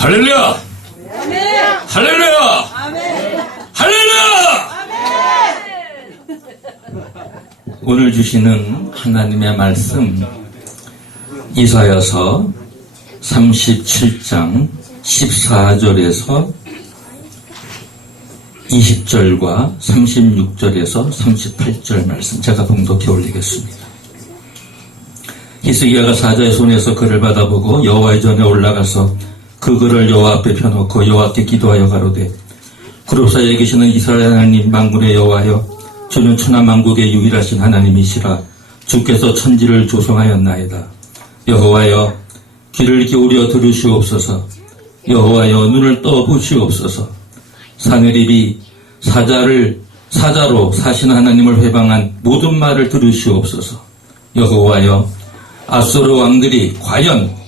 할렐루야! 할렐루야! 할렐루야! 오늘 주시는 하나님의 말씀 이사야서 37장 14절에서 20절과 36절에서 38절 말씀 제가 봉독해 올리겠습니다. 히스기야가 사자의 손에서 글을 받아보고 여호와의 전에 올라가서 그 글을 여호와 앞에 펴놓고 여호와께 기도하여 가로되 그룹 사이에 계시는 이스라엘 하나님 만군의 여호와여 주는 천하 만국의 유일하신 하나님이시라. 주께서 천지를 조성하였나이다. 여호와여 귀를 기울여 들으시옵소서. 여호와여 눈을 떠 보시옵소서. 사내립이 사자로 사신 하나님을 회방한 모든 말을 들으시옵소서. 여호와여 아소르 왕들이 과연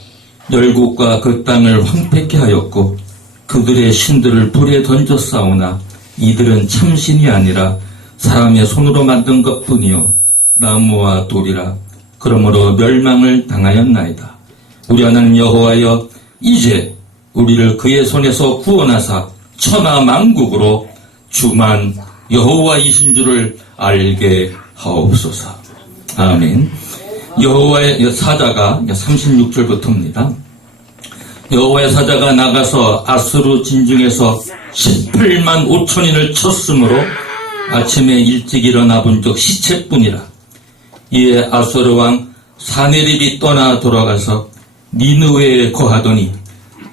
열국과 그 땅을 황폐케 하였고 그들의 신들을 불에 던졌사오나 이들은 참신이 아니라 사람의 손으로 만든 것뿐이요 나무와 돌이라. 그러므로 멸망을 당하였나이다. 우리 하나님 여호와여 이제 우리를 그의 손에서 구원하사 천하 만국으로 주만 여호와이신 줄을 알게 하옵소서. 아멘. 여호와의 사자가 36절부터입니다. 여호와의 사자가 나가서 아수르 진중에서 18만 5천인을 쳤으므로 아침에 일찍 일어나 본 적 시체뿐이라. 이에 아수르 왕 사네립이 떠나 돌아가서 니느웨에 거하더니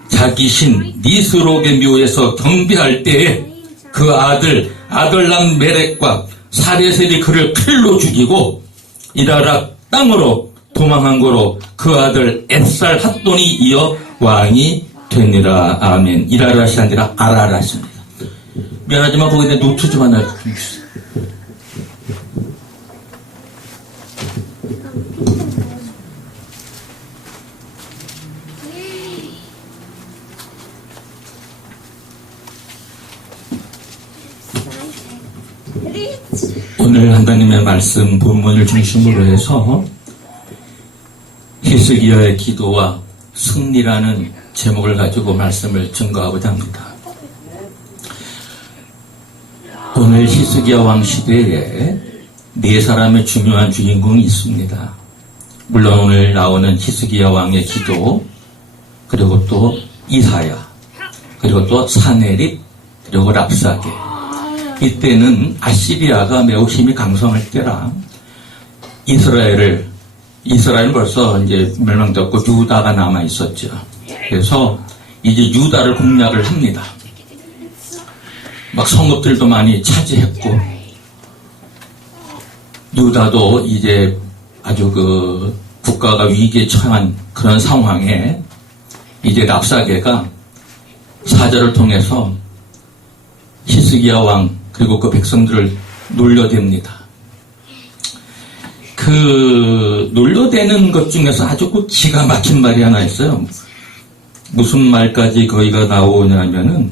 자기 신 니스록의 묘에서 경배할 때에 그 아들람 메렉과 사레셀이 그를 칼로 죽이고 이라락 땅으로 도망한 거로 그 아들 앱살 핫돈이 이어 왕이 되니라. 아멘. 이라라시 아니라 아라라시입니다. 미안하지만 거기에 노트 좀 하나 주세요. 오늘 하나님의 말씀 본문을 중심으로 해서 히스기야의 기도와 승리라는 제목을 가지고 말씀을 증거하고자 합니다. 오늘 히스기야 왕 시대에 네 사람의 중요한 주인공이 있습니다. 물론 오늘 나오는 히스기야 왕의 기도, 그리고 또 이사야, 그리고 또 사네립, 그리고 랍사게. 이때는 아시리아가 매우 힘이 강성할 때라 이스라엘은 벌써 이제 멸망됐고 유다가 남아 있었죠. 그래서 이제 유다를 공략을 합니다. 막 성읍들도 많이 차지했고 유다도 이제 아주 그 국가가 위기에 처한 그런 상황에 이제 랍사게가 사자를 통해서 히스기야 왕 그리고 그 백성들을 놀려댑니다. 그 놀려대는 것 중에서 아주 그 기가 막힌 말이 하나 있어요. 무슨 말까지 거기가 나오냐면은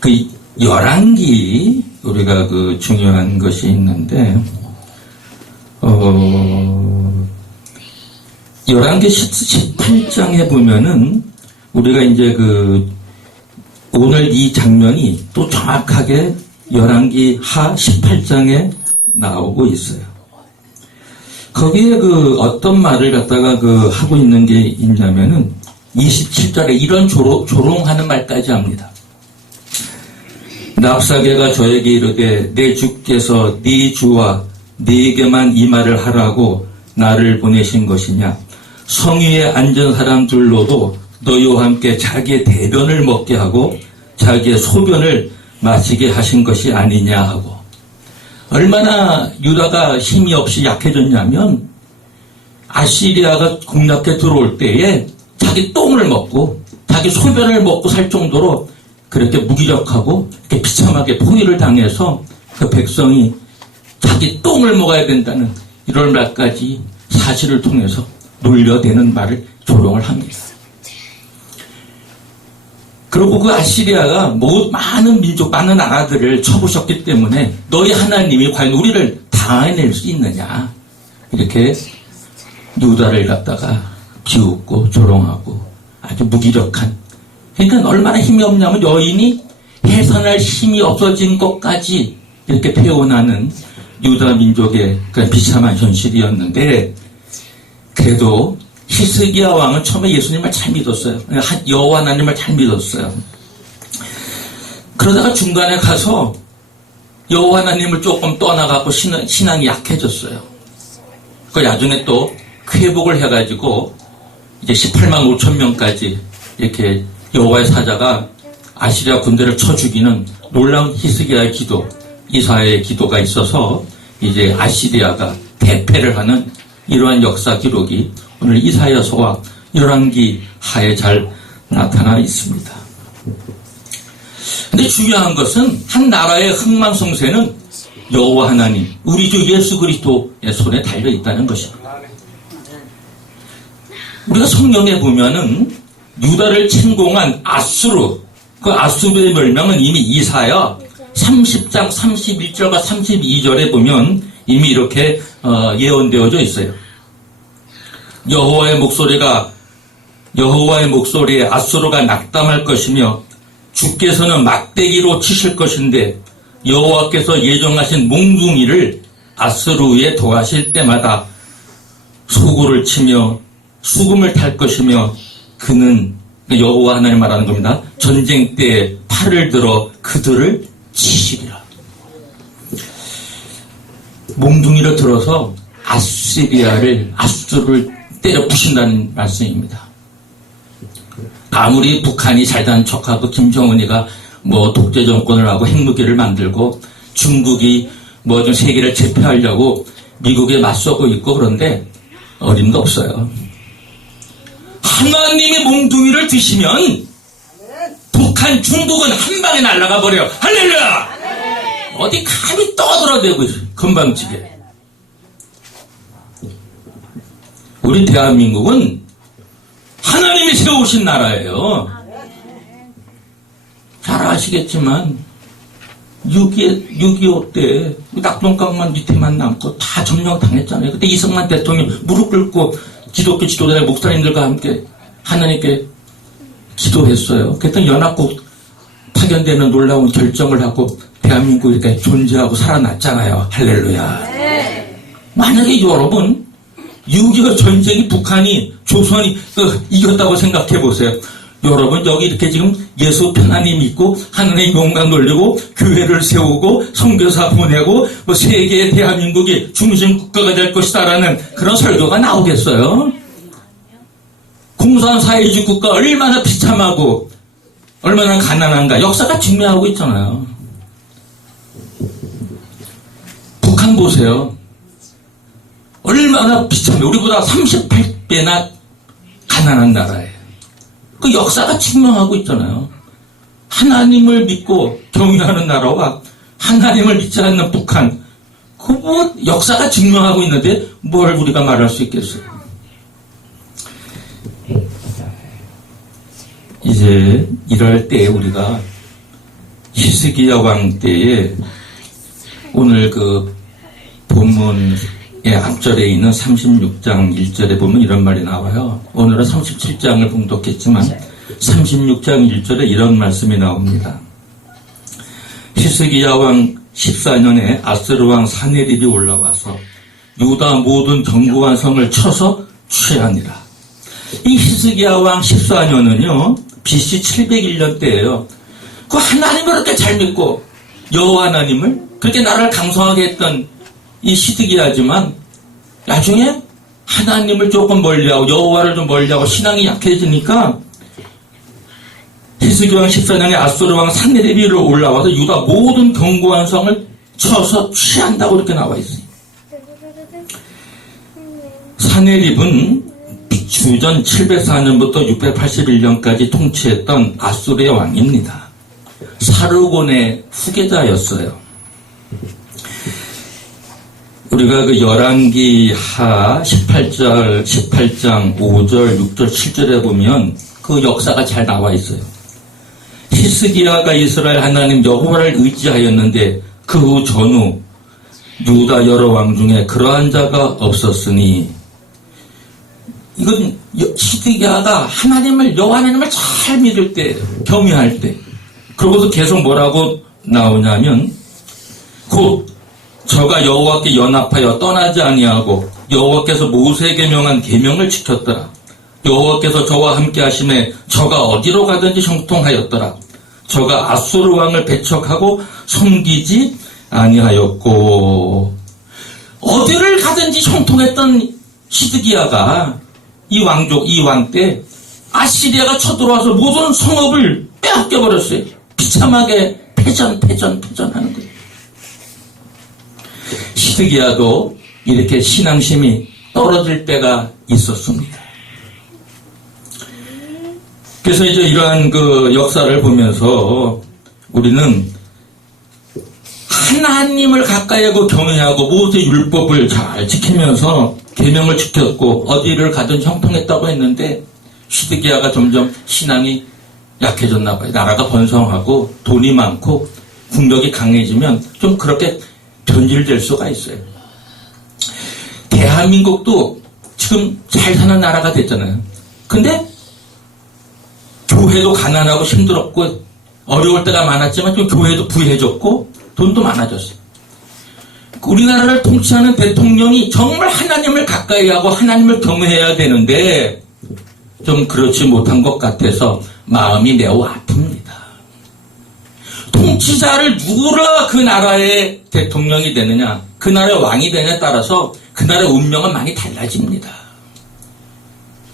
그 열왕기 우리가 그 중요한 것이 있는데 열왕기 18장에 보면은 우리가 이제 그 오늘 이 장면이 또 정확하게 열왕기 하 18장에 나오고 있어요. 거기에 그 어떤 말을 갖다가 그 하고 있는 게 있냐면은 27절에 이런 조롱하는 말까지 합니다. 랍사게가 저에게 이르되 내 주께서 네 주와 네게만 이 말을 하라고 나를 보내신 것이냐. 성위에 앉은 사람들로도 너희와 함께 자기의 대변을 먹게 하고 자기의 소변을 마시게 하신 것이 아니냐 하고. 얼마나 유다가 힘이 없이 약해졌냐면 아시리아가 공략해 들어올 때에 자기 똥을 먹고 자기 소변을 먹고 살 정도로 그렇게 무기력하고 이렇게 비참하게 포위를 당해서 그 백성이 자기 똥을 먹어야 된다는 이런 말까지 사실을 통해서 놀려대는 말을 조롱을 합니다. 그리고 그 아시리아가 많은 민족, 많은 나라들을 쳐부셨기 때문에 너희 하나님이 과연 우리를 당해낼 수 있느냐. 이렇게 유다를 갖다가 비웃고 조롱하고 아주 무기력한. 그러니까 얼마나 힘이 없냐면 여인이 해산할 힘이 없어진 것까지 이렇게 표현하는 유다 민족의 그런 비참한 현실이었는데, 그래도 히스기야 왕은 처음에 예수님을 잘 믿었어요. 여호와 하나님을 잘 믿었어요. 그러다가 중간에 가서 여호와 하나님을 조금 떠나가고 신앙이 약해졌어요. 그 나중에 또 회복을 해가지고 이제 18만 5천 명까지 이렇게 여호와의 사자가 아시리아 군대를 쳐 죽이는 놀라운 히스기야의 기도, 이사야의 기도가 있어서 이제 아시리아가 대패를 하는 이러한 역사 기록이 오늘 이사야서와 열왕기 하에 잘 나타나 있습니다. 근데 중요한 것은 한 나라의 흥망성쇠는 여호와 하나님, 우리 주 예수 그리스도의 손에 달려 있다는 것입니다. 우리가 성경에 보면은 유다를 침공한 아수르, 그 아수르의 멸망은 이미 이사야 30장 31절과 32절에 보면 이미 이렇게 예언되어져 있어요. 여호와의 목소리에 아수르가 낙담할 것이며 주께서는 막대기로 치실 것인데 여호와께서 예정하신 몽둥이를 아수르에 더하실 때마다 소고를 치며 수금을 탈 것이며 그는 여호와 하나님 말하는 겁니다. 전쟁 때에 팔을 들어 그들을 치시리라. 몽둥이를 들어서 아수르를 때려 부신다는 말씀입니다. 아무리 북한이 잘난 척하고 김정은이가 뭐 독재 정권을 하고 핵무기를 만들고 중국이 뭐 좀 세계를 제패하려고 미국에 맞서고 있고 그런데 어림도 없어요. 하나님의 몽둥이를 드시면 북한, 중국은 한 방에 날아가 버려요. 할렐루야! 어디 감히 떠들어대고 있어요. 금방지게. 우리 대한민국은 하나님이 세우신 나라예요. 잘 아시겠지만 6.25 때 낙동강만 밑에만 남고 다 점령당했잖아요. 그때 이승만 대통령 무릎 꿇고 기독교 지도자의 목사님들과 함께 하나님께 기도했어요. 그랬더니 연합국 파견되는 놀라운 결정을 하고 대한민국이 이렇게 존재하고 살아났잖아요. 할렐루야. 만약에 여러분 6.25 전쟁이 북한이 조선이 이겼다고 생각해 보세요. 여러분 여기 이렇게 지금 예수 하나님 믿고 하나님 영광 돌리고 교회를 세우고 선교사 보내고 뭐 세계의 대한민국이 중심 국가가 될 것이다라는 그런 설교가 나오겠어요? 공산 사회주의 국가 얼마나 비참하고 얼마나 가난한가 역사가 증명하고 있잖아요. 북한 보세요. 얼마나 비참해. 우리보다 38배나 가난한 나라예요. 그 역사가 증명하고 있잖아요. 하나님을 믿고 경유하는 나라와 하나님을 믿지 않는 북한, 그 뭐 역사가 증명하고 있는데 뭘 우리가 말할 수 있겠어요? 이제 이럴 때 우리가 히스기야 왕 때에 오늘 그 본문의 앞절에 있는 36장 1절에 보면 이런 말이 나와요. 오늘은 37장을 봉독했지만 36장 1절에 이런 말씀이 나옵니다. 히스기야 왕 14년에 아스르 왕 사네립이 올라와서 유다 모든 견고한 성을 쳐서 취하니라. 이 히스기야 왕 14년은요 BC 701년 때예요. 그 하나님을 그렇게 잘 믿고 여호와 하나님을 그렇게 나라를 강성하게 했던 이 히스기야지만 나중에 하나님을 조금 멀리하고 여호와를 좀 멀리하고 신앙이 약해지니까 히스기야 왕 14년에 아수르 왕 산헤립이 올라와서 유다 모든 견고한 성을 쳐서 취한다고 이렇게 나와 있어요. 산헤립은 주전 704년부터 681년까지 통치했던 아수르의 왕입니다. 사르곤의 후계자였어요. 우리가 그 열왕기 하 18장 5절, 6절, 7절에 보면 그 역사가 잘 나와 있어요. 히스기야가 이스라엘 하나님 여호와를 의지하였는데 그 후 전후 유다 여러 왕 중에 그러한 자가 없었으니 이건 시드기야가 여호와 하나님을 잘 믿을 때, 경외할 때, 그러고서 계속 뭐라고 나오냐면, 곧 저가 여호와께 연합하여 떠나지 아니하고 여호와께서 모세에게 명한 계명을 지켰더라. 여호와께서 저와 함께 하심에 저가 어디로 가든지 형통하였더라. 저가 아수르 왕을 배척하고 섬기지 아니하였고, 어디를 가든지 형통했던 시드기야가 이 왕 때 아시리아가 쳐들어와서 모든 성읍을 빼앗겨버렸어요. 비참하게 패전하는 거예요. 시드기야도 이렇게 신앙심이 떨어질 때가 있었습니다. 그래서 이제 이러한 그 역사를 보면서 우리는 하나님을 가까이 하고 경외하고 모세 율법을 잘 지키면서 계명을 지켰고 어디를 가든 형통했다고 했는데, 시드기야가 점점 신앙이 약해졌나 봐요. 나라가 번성하고 돈이 많고 국력이 강해지면 좀 그렇게 변질될 수가 있어요. 대한민국도 지금 잘 사는 나라가 됐잖아요. 근데 교회도 가난하고 힘들었고 어려울 때가 많았지만 좀 교회도 부해졌고 돈도 많아졌어요. 우리나라를 통치하는 대통령이 정말 하나님을 가까이 하고 하나님을 경외해야 되는데 좀 그렇지 못한 것 같아서 마음이 매우 아픕니다. 통치자를 누구라 그 나라의 대통령이 되느냐, 그 나라의 왕이 되느냐에 따라서 그 나라의 운명은 많이 달라집니다.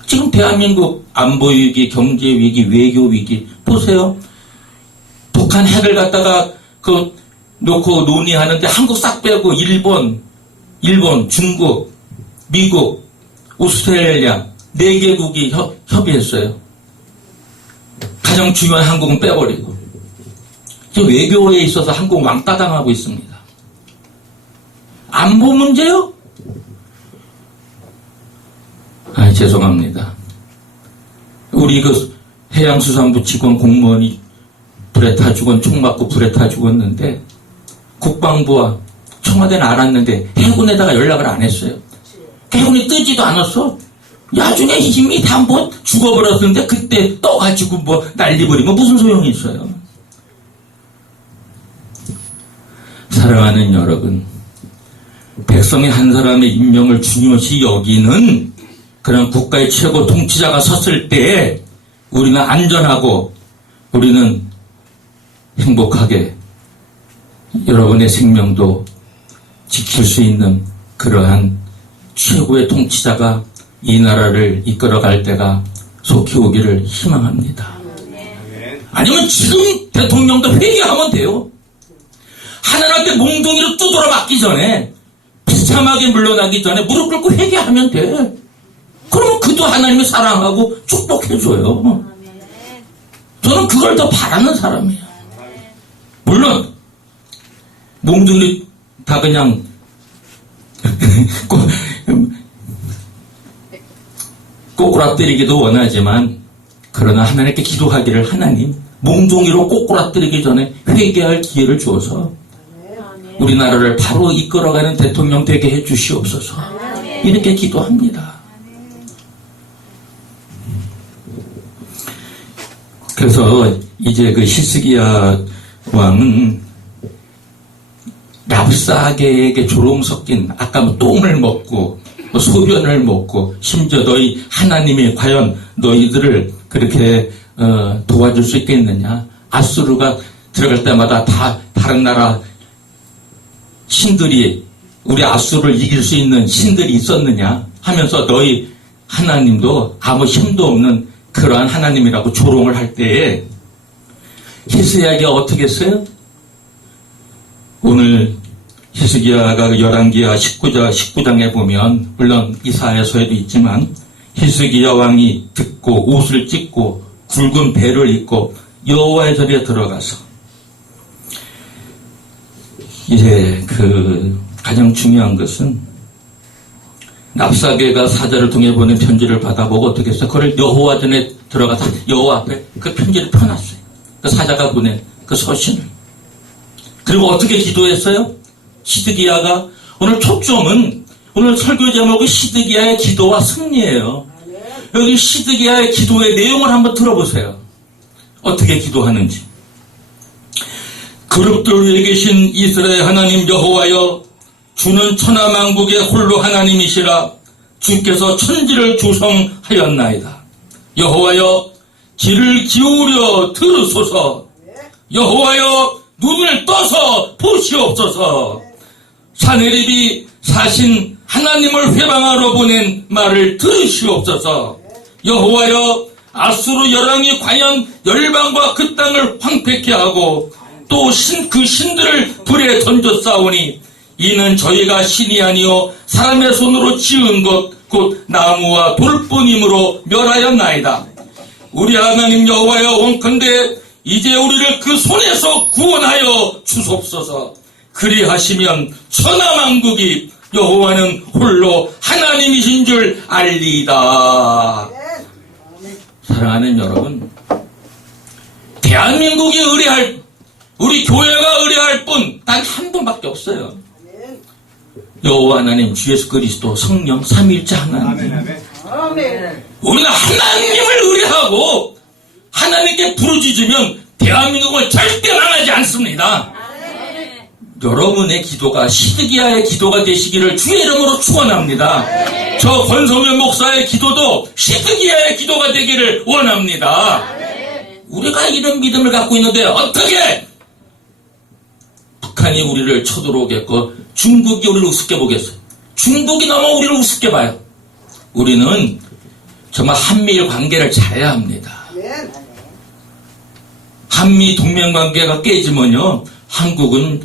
지금 대한민국 안보 위기, 경제 위기, 외교 위기 보세요. 북한 핵을 갖다가 놓고 논의하는데 한국 싹 빼고 일본, 중국, 미국, 오스트레일리아 4개국이 협의했어요. 가장 중요한 한국은 빼버리고. 지금 외교에 있어서 한국 왕따 당하고 있습니다. 안보 문제요? 죄송합니다. 우리 해양수산부 직원 공무원이 불에 타 총 맞고 불에 타 죽었는데 국방부와 청와대는 알았는데 해군에다가 연락을 안 했어요. 해군이 뜨지도 않았어. 나중에 이미 다 죽어버렸는데 그때 떠가지고 난리 버리면 무슨 소용이 있어요. 사랑하는 여러분, 백성의 한 사람의 인명을 중요시 여기는 그런 국가의 최고 통치자가 섰을 때 우리는 안전하고 우리는 행복하게 여러분의 생명도 지킬 수 있는 그러한 최고의 통치자가 이 나라를 이끌어갈 때가 속히 오기를 희망합니다. 아니면 지금 대통령도 회개하면 돼요. 하나님 앞에 몽둥이로 두드러 맞기 전에, 비참하게 물러나기 전에 무릎 꿇고 회개하면 돼. 그러면 그도 하나님이 사랑하고 축복해줘요. 저는 그걸 더 바라는 사람이에요. 물론 몽둥이 다 그냥 꼬꾸라뜨리기도 원하지만, 그러나 하나님께 기도하기를, 하나님 몽둥이로 꼬꾸라뜨리기 전에 회개할 기회를 주어서 우리나라를 바로 이끌어가는 대통령 되게 해주시옵소서. 이렇게 기도합니다. 그래서 이제 시스기야 왕은 랍사게에게 조롱 섞인, 아까 똥을 먹고 소변을 먹고, 심지어 너희 하나님이 과연 너희들을 그렇게 도와줄 수 있겠느냐, 아수르가 들어갈 때마다 다 다른 나라 신들이 우리 아수르를 이길 수 있는 신들이 있었느냐 하면서 너희 하나님도 아무 힘도 없는 그러한 하나님이라고 조롱을 할 때에 히스기야가 어떻게 했어요? 오늘 히스기야가 열왕기야 19장에 보면, 물론 이사야서에도 있지만, 히스기야 왕이 듣고 옷을 찢고 굵은 배를 입고 여호와의 절에 들어가서, 이제 가장 중요한 것은 랍사게가 사자를 통해 보낸 편지를 받아보고 어떻게 했어요? 그걸 여호와 전에 들어가서 여호와 앞에 그 편지를 펴놨어요. 그 사자가 보낸 그 서신을. 그리고 어떻게 기도했어요? 시드기야가, 오늘 초점은, 오늘 설교 제목이 시드기야의 기도와 승리예요. 여기 시드기야의 기도의 내용을 한번 들어보세요. 어떻게 기도하는지. 그룹들 위에 계신 이스라엘 하나님 여호와여, 주는 천하만국의 홀로 하나님이시라. 주께서 천지를 조성하였나이다. 여호와여, 귀를 기울여 들으소서. 여호와여, 눈을 떠서 보시옵소서. 사내립이 사신 하나님을 회방하러 보낸 말을 들으시옵소서. 여호와여, 아수르 열왕이 과연 열방과 그 땅을 황폐케 하고 또 그 신들을 불에 던졌사오니 이는 저희가 신이 아니요 사람의 손으로 지은 것 곧 나무와 돌뿐이므로 멸하였나이다. 우리 하나님 여호와여, 원컨대 이제 우리를 그 손에서 구원하여 주옵소서. 그리하시면 천하만국이 여호와는 홀로 하나님이신 줄 알리이다. 사랑하는 여러분, 대한민국이 의뢰할, 우리 교회가 의뢰할 분 단 한 분밖에 없어요. 여호와 하나님, 주 예수 그리스도, 성령 삼위일체 하나님. 우리는 하나님을 의뢰하고 하나님께 부르짖으면 대한민국을 절대 망하지 않습니다. 여러분의 기도가 시드기야의 기도가 되시기를 주의 이름으로 축원합니다. 저 권성현 목사의 기도도 시드기야의 기도가 되기를 원합니다. 우리가 이런 믿음을 갖고 있는데 어떻게 북한이 우리를 쳐들어오겠고 중국이 우리를 우습게 보겠어요? 중국이 너무 우리를 우습게 봐요. 우리는 정말 한미일 관계를 잘해야 합니다. 한미 동맹관계가 깨지면요, 한국은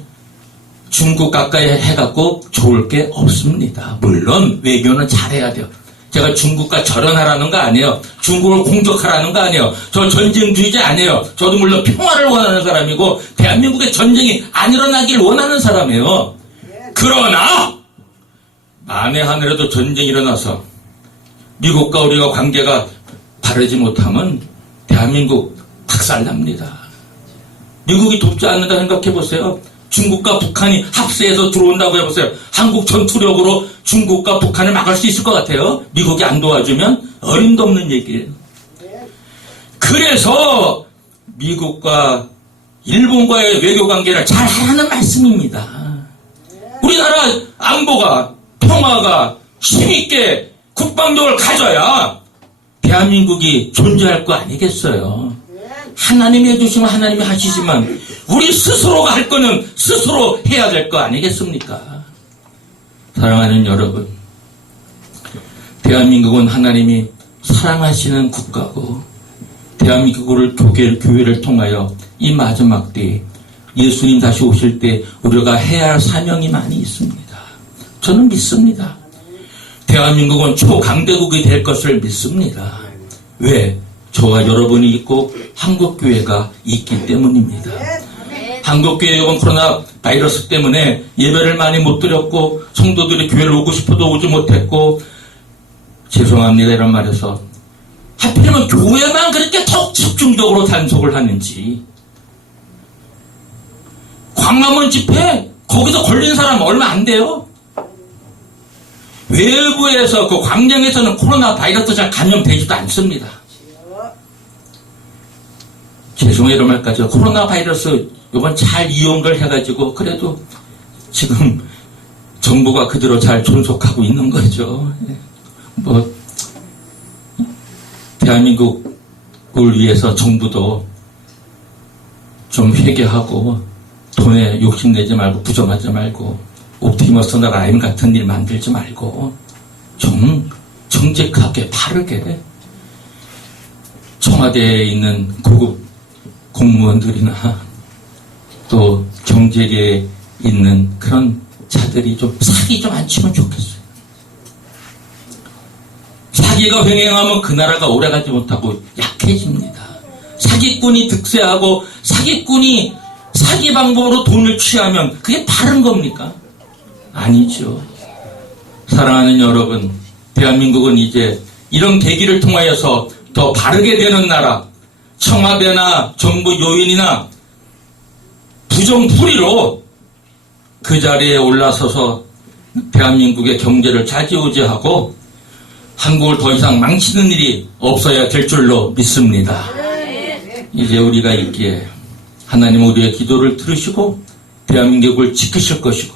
중국 가까이 해갖고 좋을 게 없습니다. 물론 외교는 잘해야 돼요. 제가 중국과 절연하라는 거 아니에요. 중국을 공격하라는 거 아니에요. 저 전쟁주의자 아니에요. 저도 물론 평화를 원하는 사람이고 대한민국의 전쟁이 안 일어나길 원하는 사람이에요. 그러나 만에 하늘에도 전쟁이 일어나서 미국과 우리가 관계가 바르지 못하면 대한민국 박살납니다. 미국이 돕지 않는다 생각해보세요. 중국과 북한이 합세해서 들어온다고 해보세요. 한국 전투력으로 중국과 북한을 막을 수 있을 것 같아요. 미국이 안 도와주면 어림도 없는 얘기예요. 그래서 미국과 일본과의 외교관계를 잘 하라는 말씀입니다. 우리나라 안보가, 평화가 힘있게 국방력을 가져야 대한민국이 존재할 거 아니겠어요. 하나님이 해주시면 하나님이 하시지만 우리 스스로가 할 거는 스스로 해야 될 거 아니겠습니까? 사랑하는 여러분, 대한민국은 하나님이 사랑하시는 국가고 대한민국을 교회를 통하여 이 마지막 때 예수님 다시 오실 때 우리가 해야 할 사명이 많이 있습니다. 저는 믿습니다. 대한민국은 초강대국이 될 것을 믿습니다. 왜? 저와 여러분이 있고 한국교회가 있기 때문입니다. 한국교회가 코로나 바이러스 때문에 예배를 많이 못 드렸고 성도들이 교회를 오고 싶어도 오지 못했고 죄송합니다 이런 말해서 하필이면 교회만 그렇게 더 집중적으로 단속을 하는지 광화문 집회 거기서 걸린 사람 얼마 안 돼요. 외부에서 그 광장에서는 코로나 바이러스 잘 감염되지도 않습니다. 죄송해요 이런 말까지 코로나 바이러스 이번 잘 이용을 해가지고 그래도 지금 정부가 그대로 잘 존속하고 있는 거죠. 뭐 대한민국을 위해서 정부도 좀 회개하고 돈에 욕심내지 말고 부정하지 말고 옵티머스나 라임 같은 일 만들지 말고 좀 정직하게 바르게 청와대에 있는 고급 공무원들이나 또 경제계에 있는 그런 자들이 좀 사기 좀 안 치면 좋겠어요. 사기가 횡행하면 그 나라가 오래가지 못하고 약해집니다. 사기꾼이 득세하고 사기꾼이 사기 방법으로 돈을 취하면 그게 바른 겁니까? 아니죠. 사랑하는 여러분, 대한민국은 이제 이런 계기를 통하여서 더 바르게 되는 나라, 청와대나 정부 요인이나 부정부리로 그 자리에 올라서서 대한민국의 경제를 좌지우지하고 한국을 더 이상 망치는 일이 없어야 될 줄로 믿습니다. 이제 우리가 있기에 하나님 우리의 기도를 들으시고 대한민국을 지키실 것이고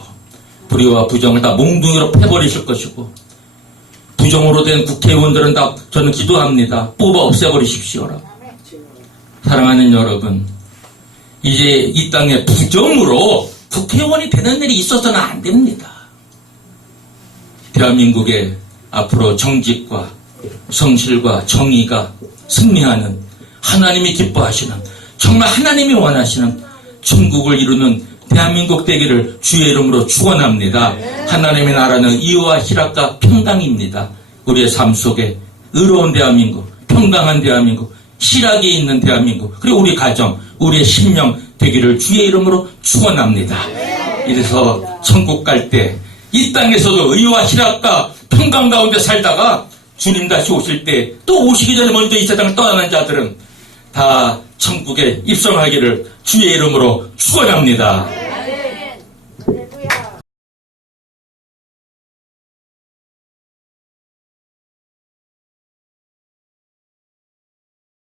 불의와 부정을 다 몽둥이로 패버리실 것이고 부정으로 된 국회의원들은 다 저는 기도합니다. 뽑아 없애버리십시오라. 사랑하는 여러분, 이제 이 땅에 부정으로 국회의원이 되는 일이 있어서는 안 됩니다. 대한민국에 앞으로 정직과 성실과 정의가 승리하는 하나님이 기뻐하시는 정말 하나님이 원하시는 천국을 이루는 대한민국 되기를 주의 이름으로 축원합니다. 하나님의 나라는 이유와 희락과 평강입니다. 우리의 삶 속에 의로운 대한민국, 평강한 대한민국, 희락이 있는 대한민국, 그리고 우리 가정, 우리의 심령 되기를 주의 이름으로 축원합니다. 이래서 천국 갈 때 이 땅에서도 의와 희락과 평강 가운데 살다가 주님 다시 오실 때 또 오시기 전에 먼저 이 세상을 떠나는 자들은 다 천국에 입성하기를 주의 이름으로 축원합니다.